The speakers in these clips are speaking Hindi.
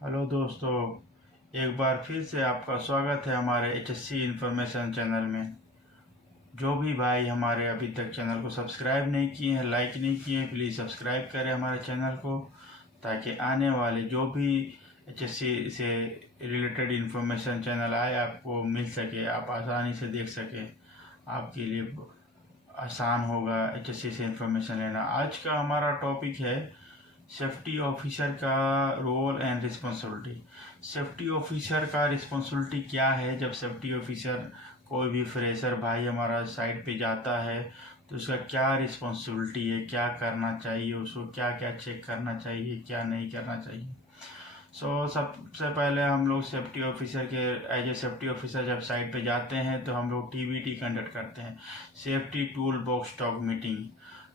हेलो दोस्तों, एक बार फिर से आपका स्वागत है हमारे HSC इन्फॉर्मेशन चैनल में। जो भी भाई हमारे अभी तक चैनल को सब्सक्राइब नहीं किए हैं, लाइक नहीं किए हैं, प्लीज़ सब्सक्राइब करें हमारे चैनल को, ताकि आने वाले जो भी HSC से रिलेटेड इन्फॉर्मेशन चैनल आए आपको मिल सके, आप आसानी से देख सकें। आपके लिए आसान होगा HSC से इन्फॉर्मेशन लेना। आज का हमारा टॉपिक है सेफ्टी ऑफिसर का role and responsibility. Safety officer का रिस्पॉन्सिबिलिटी क्या है? जब सेफ्टी ऑफिसर कोई भी फ्रेशर भाई हमारा साइट पे जाता है तो उसका क्या रिस्पॉन्सिबिलिटी है, क्या करना चाहिए, उसको क्या क्या चेक करना चाहिए, क्या नहीं करना चाहिए। सबसे पहले हम लोग सेफ्टी ऑफिसर के एज ए सेफ्टी ऑफिसर जब साइट पे जाते हैं तो हम लोग TBT कंडक्ट करते हैं, safety tool box talk meeting.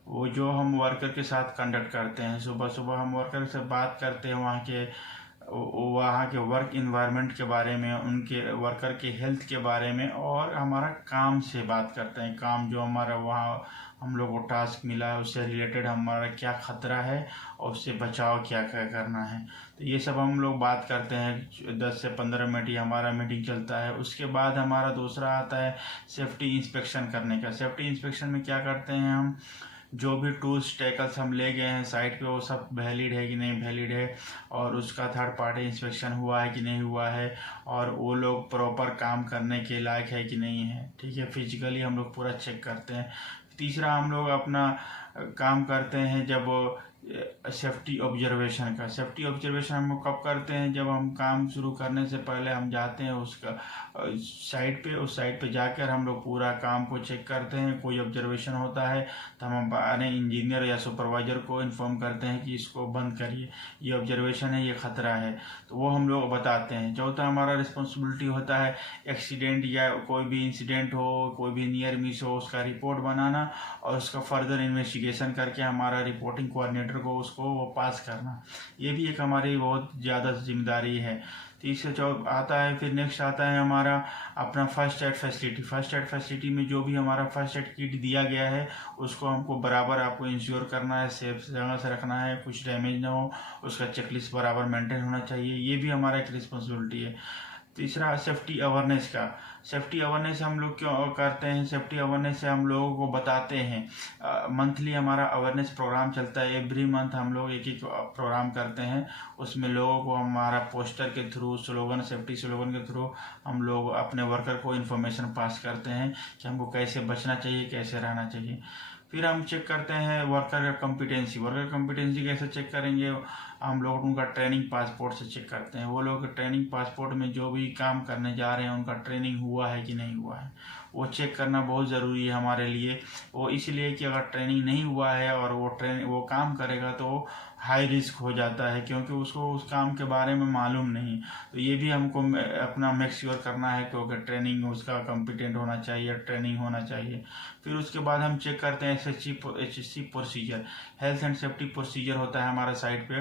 वो जो हम वर्कर के साथ कंडक्ट करते हैं, सुबह सुबह हम वर्कर से बात करते हैं वहाँ के वर्क इन्वायरमेंट के बारे में, उनके वर्कर के हेल्थ के बारे में, और हमारा काम से बात करते हैं। काम जो हमारा वहाँ हम लोग को टास्क मिला है उससे रिलेटेड हमारा क्या खतरा है और उससे बचाव क्या क्या करना है, तो ये सब हम लोग बात करते हैं। 10 से 15 मिनट ही हमारा मीटिंग चलता है। उसके बाद हमारा दूसरा आता है सेफ्टी इंस्पेक्शन करने का। सेफ्टी इंस्पेक्शन में क्या करते हैं, हम जो भी टूल्स टैकल्स हम ले गए हैं साइट पे वो सब वैलिड है कि नहीं वैलिड है, और उसका थर्ड पार्टी इंस्पेक्शन हुआ है कि नहीं हुआ है, और वो लोग प्रॉपर काम करने के लायक है कि नहीं है। ठीक है, फिजिकली हम लोग पूरा चेक करते हैं। तीसरा हम लोग अपना काम करते हैं जब सेफ्टी ऑब्जर्वेशन का। सेफ्टी ऑब्जर्वेशन हम कब करते हैं, जब हम काम शुरू करने से पहले हम जाते हैं उसका साइट पे, उस साइट पे जाकर हम लोग पूरा काम को चेक करते हैं। कोई ऑब्जर्वेशन होता है तो हम अपने इंजीनियर या सुपरवाइजर को इन्फॉर्म करते हैं कि इसको बंद करिए, ये ऑब्जर्वेशन है, ये खतरा है, तो वो हम लोग बताते हैं। चौथा हमारा रिस्पॉन्सिबिलिटी होता है एक्सीडेंट या कोई भी इंसिडेंट हो, कोई भी नियर मिस हो, उसका रिपोर्ट बनाना और उसका फर्दर इन्वेस्टिगेशन करके हमारा रिपोर्टिंग कोऑर्डिनेटर को उसको वो पास करना। ये भी एक हमारी बहुत ज़्यादा जिम्मेदारी है। तीसरे आता है, फिर नेक्स्ट आता है हमारा अपना first aid facility. First aid facility में जो भी हमारा फर्स्ट एड किट दिया गया है उसको हमको बराबर आपको इंश्योर करना है, सेफ जगह से रखना है, कुछ डैमेज ना हो, उसका चेकलिस्ट बराबर मेंटेन होना चाहिए। ये भी हमारा एक रिस्पॉन्सिबिलिटी है। तीसरा सेफ्टी अवेयरनेस का। सेफ्टी अवेयरनेस हम लोग क्यों करते हैं, सेफ्टी अवेयरनेस से हम लोगों को बताते हैं। मंथली हमारा अवेयरनेस प्रोग्राम चलता है। एवरी मंथ हम लोग एक एक प्रोग्राम करते हैं। उसमें लोगों को हमारा पोस्टर के थ्रू, स्लोगन, सेफ्टी स्लोगन के थ्रू हम लोग अपने वर्कर को इन्फॉर्मेशन पास करते हैं कि हमको कैसे बचना चाहिए, कैसे रहना चाहिए। फिर हम चेक करते हैं वर्कर का कॉम्पिटेंसी। वर्कर कॉम्पिटेंसी कैसे चेक करेंगे, हम लोग उनका ट्रेनिंग पासपोर्ट से चेक करते हैं। वो लोग ट्रेनिंग पासपोर्ट में जो भी काम करने जा रहे हैं उनका ट्रेनिंग हुआ है कि नहीं हुआ है, वो चेक करना बहुत ज़रूरी है हमारे लिए। वो इसलिए कि अगर ट्रेनिंग नहीं हुआ है और वो काम करेगा तो हाई रिस्क हो जाता है, क्योंकि उसको उस काम के बारे में मालूम नहीं। तो ये भी हमको अपना मेक श्योर करना है, क्योंकि ट्रेनिंग उसका कॉम्पिटेंट होना चाहिए, ट्रेनिंग होना चाहिए। फिर उसके बाद हम चेक करते हैं HSC procedure. Health and safety procedure होता है हमारा साइट पे,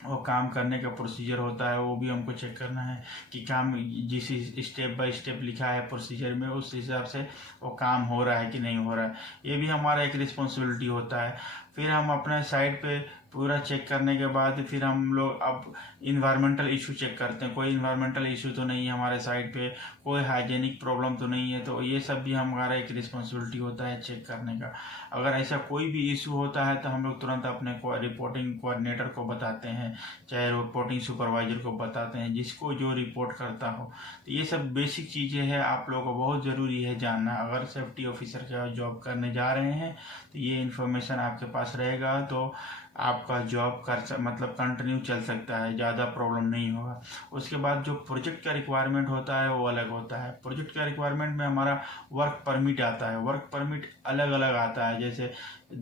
वो काम करने का प्रोसीजर होता है, वो भी हमको चेक करना है कि काम जिस स्टेप बाय स्टेप लिखा है प्रोसीजर में उस हिसाब से वो काम हो रहा है कि नहीं हो रहा है। ये भी हमारा एक रिस्पॉन्सिबिलिटी होता है। फिर हम अपने साइट पे पूरा चेक करने के बाद फिर हम लोग अब इन्वायरमेंटल इशू चेक करते हैं। कोई इन्वायरमेंटल इशू तो नहीं है हमारे साइट पे, कोई हाइजेनिक प्रॉब्लम तो नहीं है, तो ये सब भी हमारा एक रिस्पॉन्सिबिलिटी होता है चेक करने का। अगर ऐसा कोई भी इशू होता है तो हम लोग तुरंत अपने रिपोर्टिंग कोऑर्डिनेटर को बताते हैं, चाहे रिपोर्टिंग सुपरवाइजर को बताते हैं, जिसको जो रिपोर्ट करता हो। तो ये सब बेसिक चीज़ें हैं, आप लोगों को बहुत ज़रूरी है जानना। अगर सेफ्टी ऑफिसर का जॉब करने जा रहे हैं तो ये इन्फॉर्मेशन आपके पास रहेगा तो आपका जॉब मतलब कंटिन्यू चल सकता है, ज़्यादा प्रॉब्लम नहीं होगा। उसके बाद जो प्रोजेक्ट का रिक्वायरमेंट होता है वो अलग होता है। प्रोजेक्ट का रिक्वायरमेंट में हमारा वर्क परमिट आता है। वर्क परमिट अलग अलग आता है, जैसे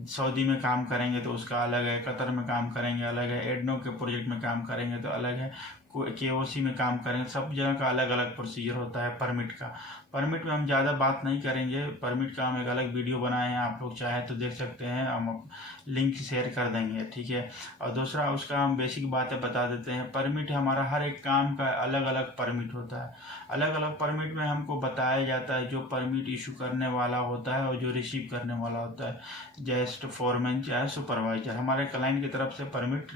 सऊदी में काम करेंगे तो उसका अलग है, कतर में काम करेंगे अलग है, एडनो के प्रोजेक्ट में काम करेंगे तो अलग है, KOC में काम करेंगे, सब जगह का अलग अलग प्रोसीजर होता है परमिट का। परमिट में हम ज़्यादा बात नहीं करेंगे, परमिट का हम एक अलग वीडियो बनाए हैं, आप लोग चाहें तो देख सकते हैं, हम लिंक शेयर कर देंगे, ठीक है। और दूसरा उसका हम बेसिक बातें बता देते हैं। परमिट हमारा हर एक काम का अलग अलग परमिट होता है। अलग अलग परमिट में हमको बताया जाता है जो परमिट इशू करने वाला होता है और जो रिसीव करने वाला होता है। टेस्ट, फोरमैन चाहे सुपरवाइजर, हमारे क्लाइंट की तरफ से परमिट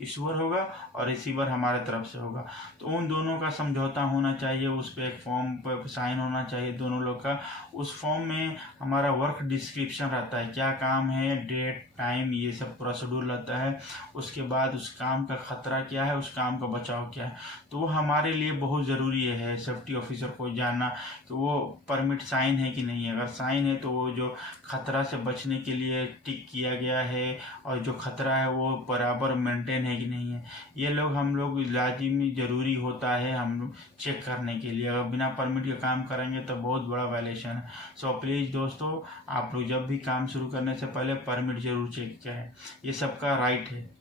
इशूअर होगा और रिसीवर हमारे तरफ से होगा। तो उन दोनों का समझौता होना चाहिए, उस पर एक फॉर्म पर साइन होना चाहिए दोनों लोग का। उस फॉर्म में हमारा वर्क डिस्क्रिप्शन रहता है, क्या काम है, डेट, टाइम, ये सब पूरा शेड्यूल रहता है। उसके बाद उस काम का खतरा क्या है, उस काम का बचाव क्या है। तो वो हमारे लिए बहुत ज़रूरी है सेफ्टी ऑफिसर को जानना कि वो परमिट साइन है कि नहीं है। अगर साइन है तो वो जो खतरा से बचने के लिए टिक किया गया है और जो खतरा है वो बराबर मेंटेन है कि नहीं है, ये लोग हम लोग लाजिमी ज़रूरी होता है हम चेक करने के लिए। अगर बिना परमिट के काम करेंगे तो बहुत बड़ा वायलेशन है। सो प्लीज़ दोस्तों, आप लोग जब भी काम शुरू करने से पहले परमिट जरूर चेक करें, ये सबका राइट है।